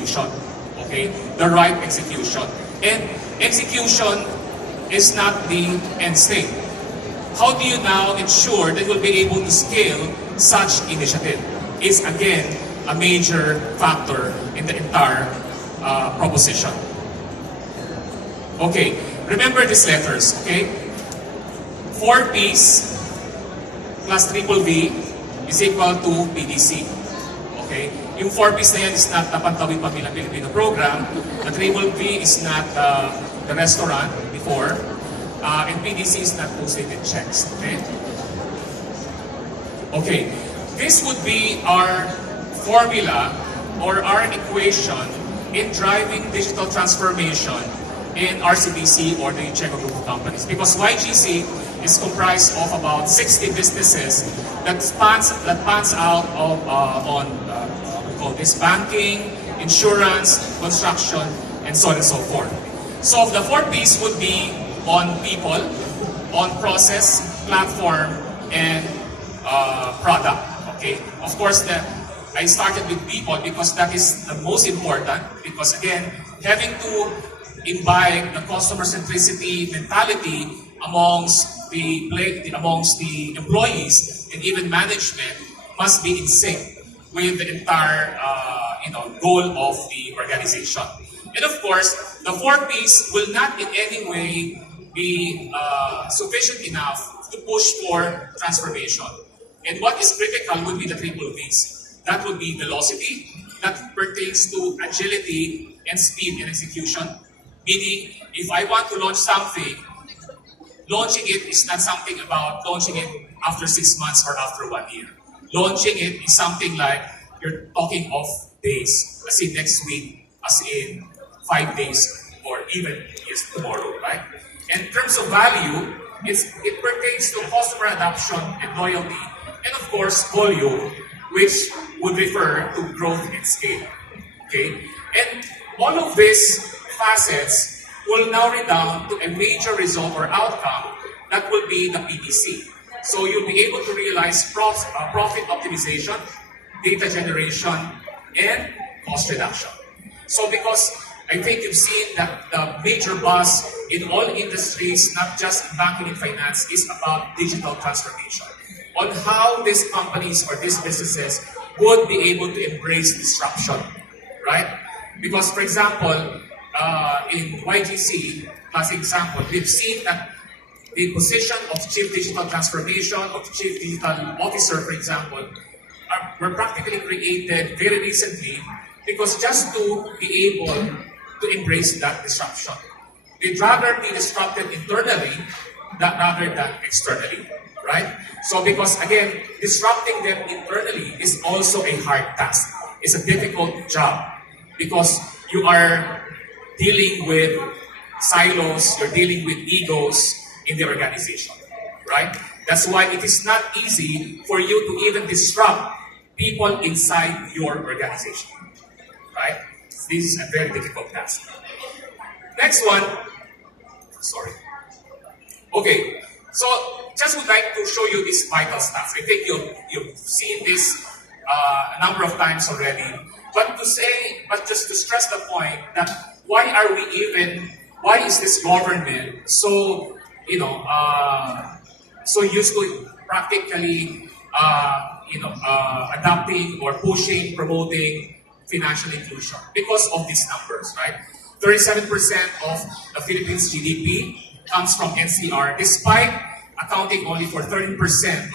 execution. Okay? The right execution. And execution is not the end state. How do you now ensure that you'll be able to scale such initiative? Is again a major factor in the entire proposition. Okay, remember these letters, okay? 4 P's plus triple V is equal to PDC. Okay? Yung 4 P's na yan is not the Pantawid Pamilyang Pilipino program. The triple V is not the restaurant before. And PDC is not posted checks. Okay? Okay. This would be our formula or our equation in driving digital transformation in RCBC or the Checo Group of companies. Because YGC is comprised of about 60 businesses that spans out of we call this banking, insurance, construction, and so on and so forth. So the 4 P's would be on people, on process, platform, and product. Okay. Of course, I started with people because that is the most important. Because again, having to imbibe the customer centricity mentality amongst the employees and even management must be in sync with the entire goal of the organization. And of course, the 4 P's will not in any way be sufficient enough to push for transformation. And what is critical would be the triple V's. That would be velocity, that pertains to agility and speed in execution. Meaning, if I want to launch something, launching it is not something about launching it after 6 months or after 1 year. Launching it is something like you're talking of days, as in next week, as in 5 days, or even yes, tomorrow, right? And in terms of value, it pertains to customer adoption and loyalty, and of course, volume, which would refer to growth and scale. Okay? And all of these facets will now redound to a major result or outcome that will be the PDC. So you'll be able to realize profit optimization, data generation, and cost reduction. So because I think you've seen that the major buzz in all industries, not just banking and finance, is about digital transformation. On how these companies or these businesses would be able to embrace disruption, right? Because, for example, in YGC, as example, we've seen that the position of Chief Digital Transformation, of Chief Digital Officer, for example, were practically created very recently because just to be able to embrace that disruption. They'd rather be disrupted internally rather than externally, right? So because again, disrupting them internally is also a hard task. It's a difficult job because you are dealing with silos, you're dealing with egos in the organization, right? That's why it is not easy for you to even disrupt people inside your organization, right? This is a very difficult task. Next one, sorry. Okay, so just would like to show you these vital stats. I think you've seen this a number of times already. But just to stress the point that why is this government so, so used to practically, adopting or pushing, promoting financial inclusion? Because of these numbers, right? 37% of the Philippines' GDP comes from NCR, despite accounting only for 13%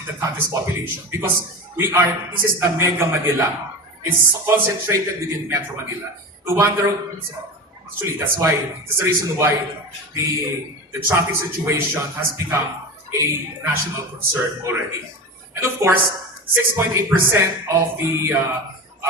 of the country's population. Because this is the mega Manila. It's concentrated within Metro Manila. No wonder, actually, that's the reason why the traffic situation has become a national concern already. And of course, 6.8% of the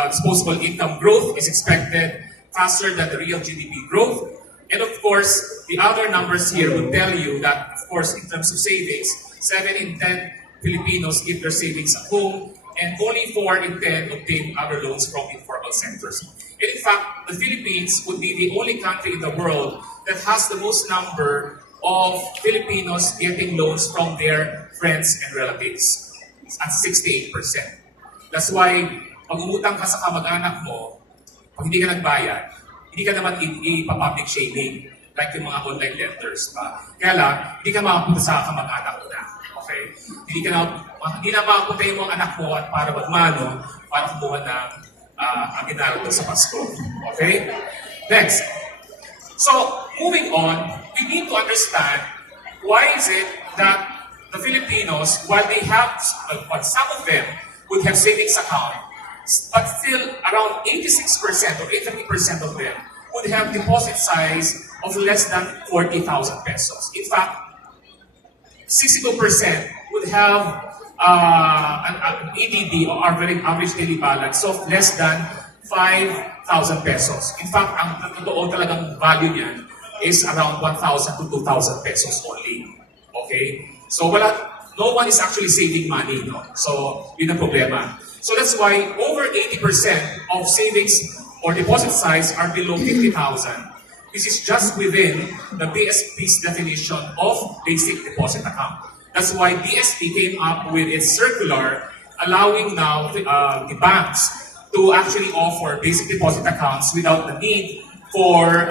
disposable income growth is expected faster than the real GDP growth. And of course, the other numbers here would tell you that, of course, in terms of savings, 7 in 10 Filipinos keep their savings at home, and only 4 in 10 obtain other loans from informal sectors. And in fact, the Philippines would be the only country in the world that has the most number of Filipinos getting loans from their friends and relatives, at 68%. That's why, pag umutang ka sa kamag-anak mo, Pag hindi ka nagbayad, hindi ka naman ipa-public shaming like yung mga online lenders. Kaya lang, hindi ka makapunta sa kamag-anak mo na. Okay? Hindi na makapunta yung mga anak mo at para magmano, para kumuha ng aginaldo sa Pasko. Okay? Next. So, moving on, we need to understand why is it that the Filipinos, while they have, some of them would have savings account, but still around 86% or 83% of them would have deposit size of less than 40,000 pesos. In fact, 62% would have an EDB or average daily balance of less than 5,000 pesos. In fact, ang totoo talagang value niyan is around 1,000 to 2,000 pesos only. Okay? So no one is actually saving money, no? So yun ang problema. So that's why over 80% of savings or deposit size are below 50,000. This is just within the BSP's definition of basic deposit account. That's why BSP came up with its circular allowing now the banks to actually offer basic deposit accounts without the need for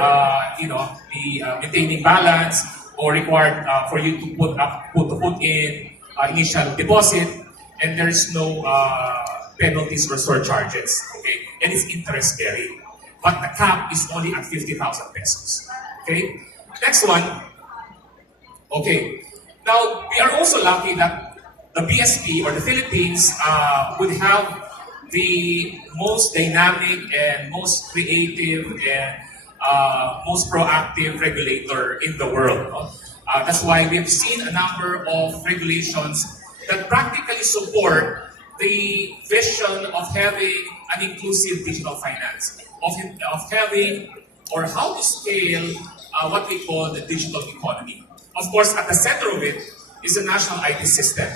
maintaining balance or required for you to put in initial deposit, and there's no penalties or surcharges. Okay, and it's interest bearing, but the cap is only at 50,000 pesos. Okay, next one. Okay, now we are also lucky that the BSP or the Philippines would have the most dynamic and most creative and most proactive regulator in the world. That's why we've seen a number of regulations that practically support the vision of having an inclusive digital finance, of having or how to scale what we call the digital economy. Of course, at the center of it is the national IT system,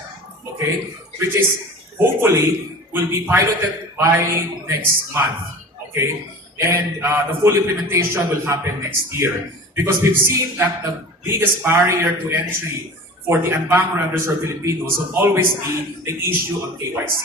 okay, which is hopefully will be piloted by next month, okay? And the full implementation will happen next year. Because we've seen that the biggest barrier to entry for the unbanked or underserved Filipinos will always be the issue of KYC,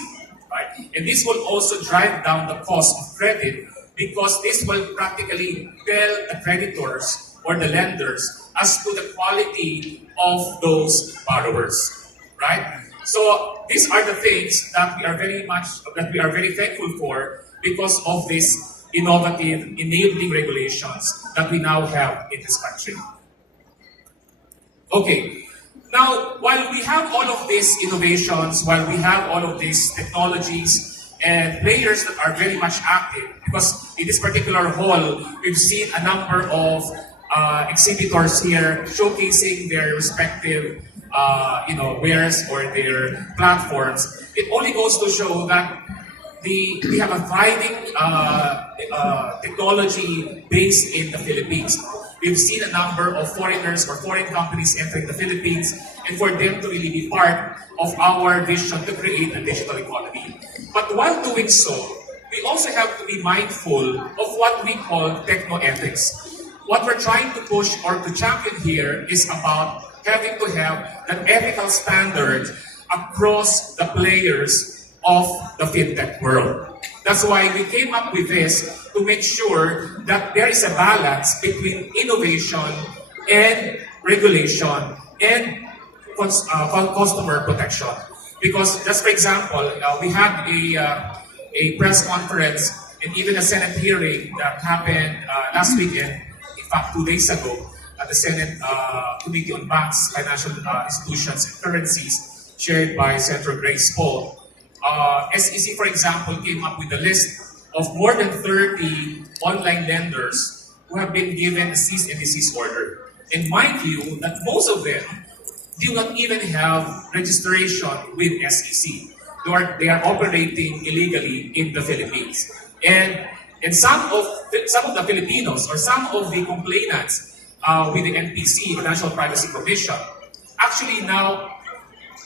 right? And this will also drive down the cost of credit because this will practically tell the creditors or the lenders as to the quality of those borrowers, right? So these are the things that we are very thankful for because of this innovative, enabling regulations that we now have in this country. Okay, now while we have all of these innovations, while we have all of these technologies and players that are very much active, because in this particular hall, we've seen a number of exhibitors here showcasing their respective wares or their platforms. It only goes to show that we have a thriving technology base in the Philippines. We've seen a number of foreigners or foreign companies entering the Philippines, and for them to really be part of our vision to create a digital economy. But while doing so, we also have to be mindful of what we call techno-ethics. What we're trying to push or to champion here is about having to have an ethical standard across the players of the fintech world. That's why we came up with this to make sure that there is a balance between innovation and regulation and customer protection. Because just for example, we had a press conference and even a Senate hearing that happened last weekend, in fact 2 days ago, at the Senate Committee on Banks, Financial Institutions and Currencies, chaired by Senator Grace Poe. SEC, for example, came up with a list of more than 30 online lenders who have been given a cease and desist order. And mind you, that most of them do not even have registration with SEC. They are operating illegally in the Philippines. And some of the Filipinos or some of the complainants with the NPC, or National Privacy Commission, actually now,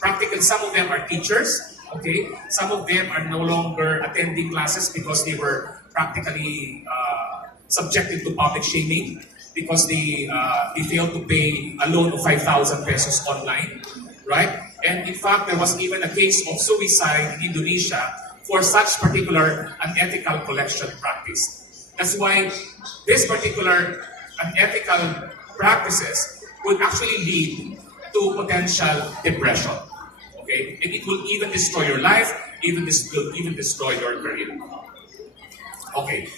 practically some of them are teachers. Okay, some of them are no longer attending classes because they were practically subjected to public shaming because they failed to pay a loan of 5,000 pesos online, right? And in fact, there was even a case of suicide in Indonesia for such particular unethical collection practice. That's why this particular unethical practices would actually lead to potential depression. Okay? And it will even destroy your life, even destroy your career. Okay.